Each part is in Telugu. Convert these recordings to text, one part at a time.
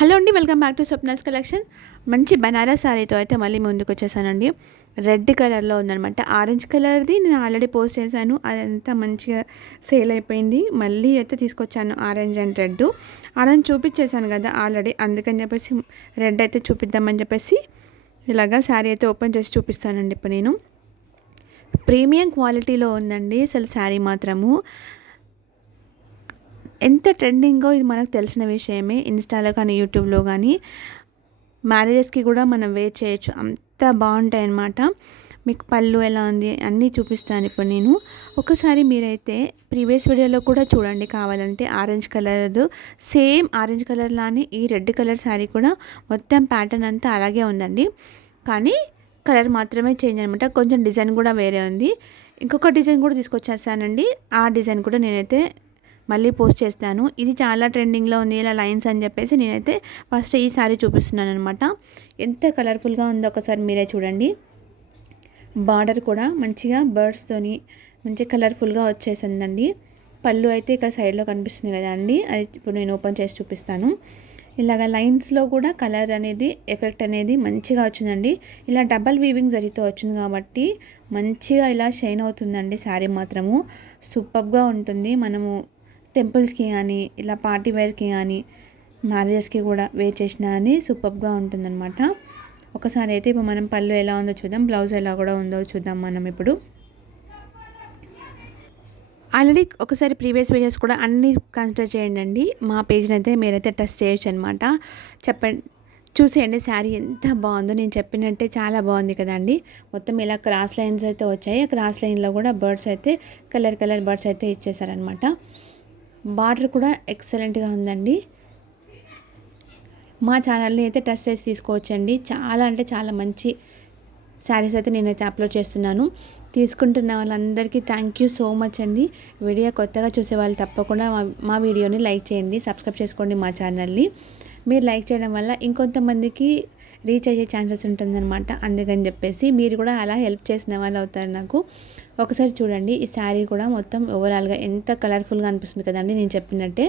హలో అండి, welcome back to Swapna's collection. మంచి బనారస్ శారీతో అయితే మళ్ళీ ముందుకు వచ్చేసానండి. రెడ్ కలర్లో ఉందనమాట. ఆరెంజ్ కలర్ది నేను ఆల్రెడీ పోస్ట్ చేశాను, అదంతా మంచిగా సేల్ అయిపోయింది. మళ్ళీ అయితే తీసుకొచ్చాను ఆరెంజ్ అండ్ రెడ్. ఆరెంజ్ చూపించేశాను కదా ఆల్రెడీ, అందుకని చెప్పేసి రెడ్ అయితే చూపిద్దామని చెప్పేసి ఇలాగా శారీ అయితే ఓపెన్ చేసి చూపిస్తానండి. ఇప్పుడు నేను ప్రీమియం క్వాలిటీలో ఉందండి అసలు శారీ మాత్రము. ఎంత ట్రెండింగో ఇది మనకు తెలిసిన విషయమే. ఇన్స్టాలో కానీ యూట్యూబ్లో కానీ మ్యారేజెస్కి కూడా మనం వేర్ చేయొచ్చు, అంత బాగుంటాయి అన్నమాట. మీకు పళ్ళు ఎలా ఉంది అన్నీ చూపిస్తాను ఇప్పుడు నేను. ఒకసారి మీరైతే ప్రీవియస్ వీడియోలో కూడా చూడండి కావాలంటే. ఆరెంజ్ కలర్దు సేమ్ ఆరెంజ్ కలర్ లానే ఈ రెడ్ కలర్ శారీ కూడా మొత్తం ప్యాటర్న్ అంతా అలాగే ఉందండి, కానీ కలర్ మాత్రమే చేంజ్ అనమాట. కొంచెం డిజైన్ కూడా వేరే ఉంది. ఇంకొక డిజైన్ కూడా తీసుకొచ్చేసానండి, ఆ డిజైన్ కూడా నేనైతే మళ్ళీ పోస్ట్ చేస్తాను. ఇది చాలా ట్రెండింగ్లో ఉంది ఇలా లైన్స్ అని చెప్పేసి నేనైతే ఫస్ట్ ఈ శారీ చూపిస్తున్నాను అనమాట. ఎంత కలర్ఫుల్గా ఉందో ఒకసారి మీరే చూడండి. బార్డర్ కూడా మంచిగా బర్డ్స్తోని మంచి కలర్ఫుల్గా వచ్చేసిందండి. పళ్ళు అయితే ఇక్కడ సైడ్లో కనిపిస్తుంది కదా అండి, అది ఇప్పుడు నేను ఓపెన్ చేసి చూపిస్తాను. ఇలాగ లైన్స్లో కూడా కలర్ అనేది ఎఫెక్ట్ అనేది మంచిగా వచ్చిందండి. ఇలా డబల్ వీవింగ్ జరిగితే వచ్చింది కాబట్టి మంచిగా ఇలా షైన్ అవుతుందండి. శారీ మాత్రము సూపర్గా ఉంటుంది. మనము టెంపుల్స్కి కానీ ఇలా పార్టీ వేర్కి కానీ మ్యారేజెస్కి కూడా వేర్ చేసినా అని సూపర్గా ఉంటుందన్నమాట. ఒకసారి అయితే ఇప్పుడు మనం పళ్ళు ఎలా ఉందో చూద్దాం, బ్లౌజ్ ఎలా కూడా ఉందో చూద్దాం మనం ఇప్పుడు. ఆల్రెడీ ఒకసారి ప్రీవియస్ వీడియోస్ కూడా అన్నీ కన్సిడర్ చేయండి అండి. మా పేజ్ని అయితే మీరైతే టెస్ట్ చేయొచ్చు అనమాట. చెప్పండి, చూసేయండి శారీ ఎంత బాగుందో. నేను చెప్పినట్టే చాలా బాగుంది కదండి. మొత్తం ఇలా క్రాస్ లైన్స్ అయితే వచ్చాయి. క్రాస్ లైన్లో కూడా బర్డ్స్ అయితే కలర్ బర్డ్స్ అయితే ఇచ్చేసారనమాట. బార్డర్ కూడా ఎక్సలెంట్గా ఉందండి. మా ఛానల్ని అయితే టెస్ట్ చేసి తీసుకోవచ్చండి. చాలా అంటే చాలా మంచి శారీస్ అయితే నేనైతే అప్లోడ్ చేస్తున్నాను. తీసుకుంటున్న వాళ్ళందరికీ థ్యాంక్ యూ సో మచ్ అండి. వీడియో కొత్తగా చూసే వాళ్ళు తప్పకుండా మా వీడియోని లైక్ చేయండి, సబ్స్క్రైబ్ చేసుకోండి మా ఛానల్ని. మీరు లైక్ చేయడం వల్ల ఇంకొంతమందికి రీచ్ అయ్యే ఛాన్సెస్ ఉంటుందన్నమాట. అందుకని చెప్పేసి మీరు కూడా అలా హెల్ప్ చేసిన వాళ్ళు అవుతారు నాకు. ఒకసారి చూడండి, ఈ శారీ కూడా మొత్తం ఓవరాల్గా ఎంత కలర్ఫుల్గా అనిపిస్తుంది కదండి. నేను చెప్పినట్టే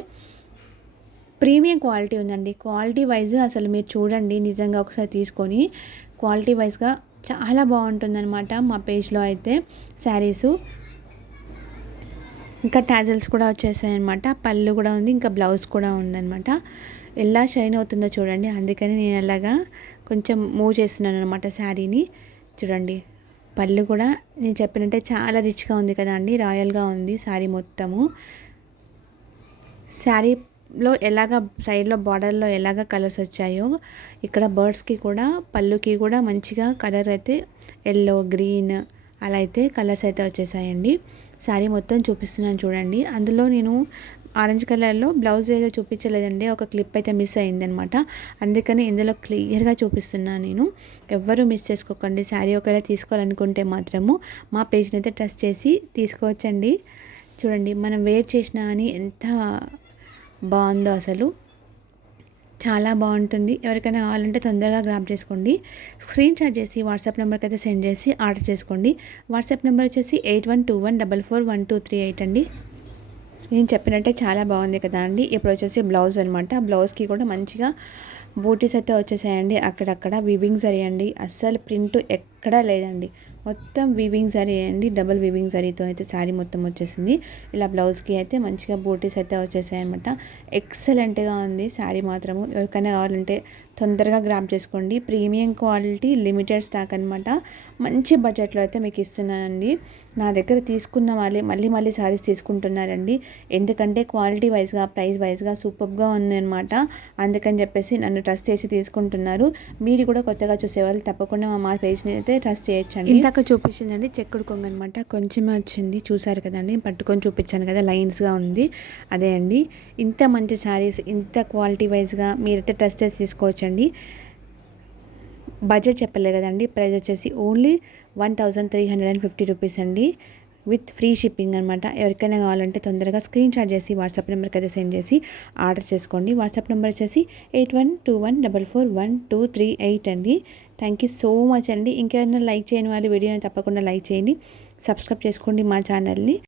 ప్రీమియం క్వాలిటీ ఉందండి. క్వాలిటీ వైజ్ అసలు మీరు చూడండి, నిజంగా ఒకసారి తీసుకొని క్వాలిటీ వైజ్గా చాలా బాగుంటుందన్నమాట. మా పేజ్లో అయితే శారీసు ఇంకా టాజల్స్ కూడా వచ్చేసాయి అనమాట. పళ్ళు కూడా ఉంది, ఇంకా బ్లౌజ్ కూడా ఉందన్నమాట. ఎలా షైన్ అవుతుందో చూడండి. అందుకని నేను అలాగా కొంచెం మూవ్ చేస్తున్నాను అనమాట శారీని. చూడండి, పళ్ళు కూడా నేను చెప్పినట్టే చాలా రిచ్గా ఉంది కదా అండి, రాయల్గా ఉంది శారీ మొత్తము. శారీలో ఎలాగ సైడ్లో బార్డర్లో ఎలాగ కలర్స్ వచ్చాయో ఇక్కడ బర్డ్స్కి కూడా పళ్ళుకి కూడా మంచిగా కలర్ అయితే ఎల్లో గ్రీన్ అలా అయితే కలర్స్ అయితే వచ్చేసాయండి. శారీ మొత్తం చూపిస్తున్నాను చూడండి. అందులో నేను ఆరెంజ్ కలర్లో బ్లౌజ్ ఏదో చూపించలేదండి, ఒక క్లిప్ అయితే మిస్ అయిందనమాట. అందుకని ఇందులో క్లియర్గా చూపిస్తున్నాను నేను. ఎవ్వరూ మిస్ చేసుకోకండి. శారీ ఒకవేళ తీసుకోవాలనుకుంటే మాత్రము మా పేజ్ని అయితే ట్రస్ట్ చేసి తీసుకోవచ్చండి. చూడండి, మనం వేర్ చేసినా అని ఎంత బాగుందో అసలు, చాలా బాగుంటుంది. ఎవరికైనా కావాలంటే తొందరగా గ్రాప్ చేసుకోండి. స్క్రీన్ షాట్ చేసి వాట్సాప్ నెంబర్కి అయితే సెండ్ చేసి ఆర్డర్ చేసుకోండి. వాట్సాప్ నెంబర్ వచ్చేసి 8121441238 అండి. నేను చెప్పినట్టే చాలా బాగుంది కదా అండి. ఇప్పుడు వచ్చేసి బ్లౌజ్ అనమాట. బ్లౌజ్కి కూడా మంచిగా బూటీస్ అయితే వచ్చేసాయండి. అక్కడక్కడ వీవింగ్ జరీ అండి, అస్సలు ప్రింట్ ఎక్కడా లేదండి. మొత్తం వీవింగ్ జరీ అండి, డబుల్ వీవింగ్ జరీతో అయితే శారీ మొత్తం వచ్చేసింది. ఇలా బ్లౌజ్కి అయితే మంచిగా బూటీస్ అయితే వచ్చేసాయి అనమాట. ఎక్సలెంట్గా ఉంది శారీ మాత్రము. ఎవరికైనా కావాలంటే తొందరగా గ్రాప్ చేసుకోండి. ప్రీమియం క్వాలిటీ లిమిటెడ్ స్టాక్ అనమాట. మంచి బడ్జెట్లో అయితే మీకు ఇస్తున్నానండి. నా దగ్గర తీసుకున్న వాళ్ళే మళ్ళీ శారీస్ తీసుకుంటున్నారండి. ఎందుకంటే క్వాలిటీ వైజ్గా ప్రైస్ వైజ్గా సూపర్గా ఉందన్నమాట. అందుకని చెప్పేసి నన్ను ట్రస్ట్ చేసి తీసుకుంటున్నారు. మీరు కూడా కొత్తగా చూసేవాళ్ళు తప్పకుండా మా పేజ్ని అయితే ట్రస్ట్ చేయొచ్చండి. ఇందాక చూపించిందండి చెక్కుడు కొంగు అనమాట, కొంచెమే వచ్చింది చూసారు కదండి. పట్టుకొని చూపించాను కదా, లైన్స్గా ఉంది అదే అండి. ఇంత మంచి శారీస్ ఇంత క్వాలిటీ వైజ్గా మీరైతే ట్రస్ట్ చేసి తీసుకోవచ్చండి. బడ్జెట్ చెప్పలేదు కదండి, ప్రైస్ వచ్చేసి ఓన్లీ 1350 రూపీస్ అండి, విత్ ఫ్రీ షిప్పింగ్ అనమాట. ఎవరికైనా కావాలంటే తొందరగా స్క్రీన్ షాట్ చేసి వాట్సాప్ నెంబర్కి అయితే సెండ్ చేసి ఆర్డర్ చేసుకోండి. వాట్సాప్ నెంబర్ వచ్చేసి 8121441238 అండి. థ్యాంక్ యూ సో మచ్ అండి. ఇంకేమైనా లైక్ చేయని వాళ్ళు వీడియోని తప్పకుండా లైక్ చేయండి, సబ్స్క్రైబ్ చేసుకోండి మా ఛానల్ని.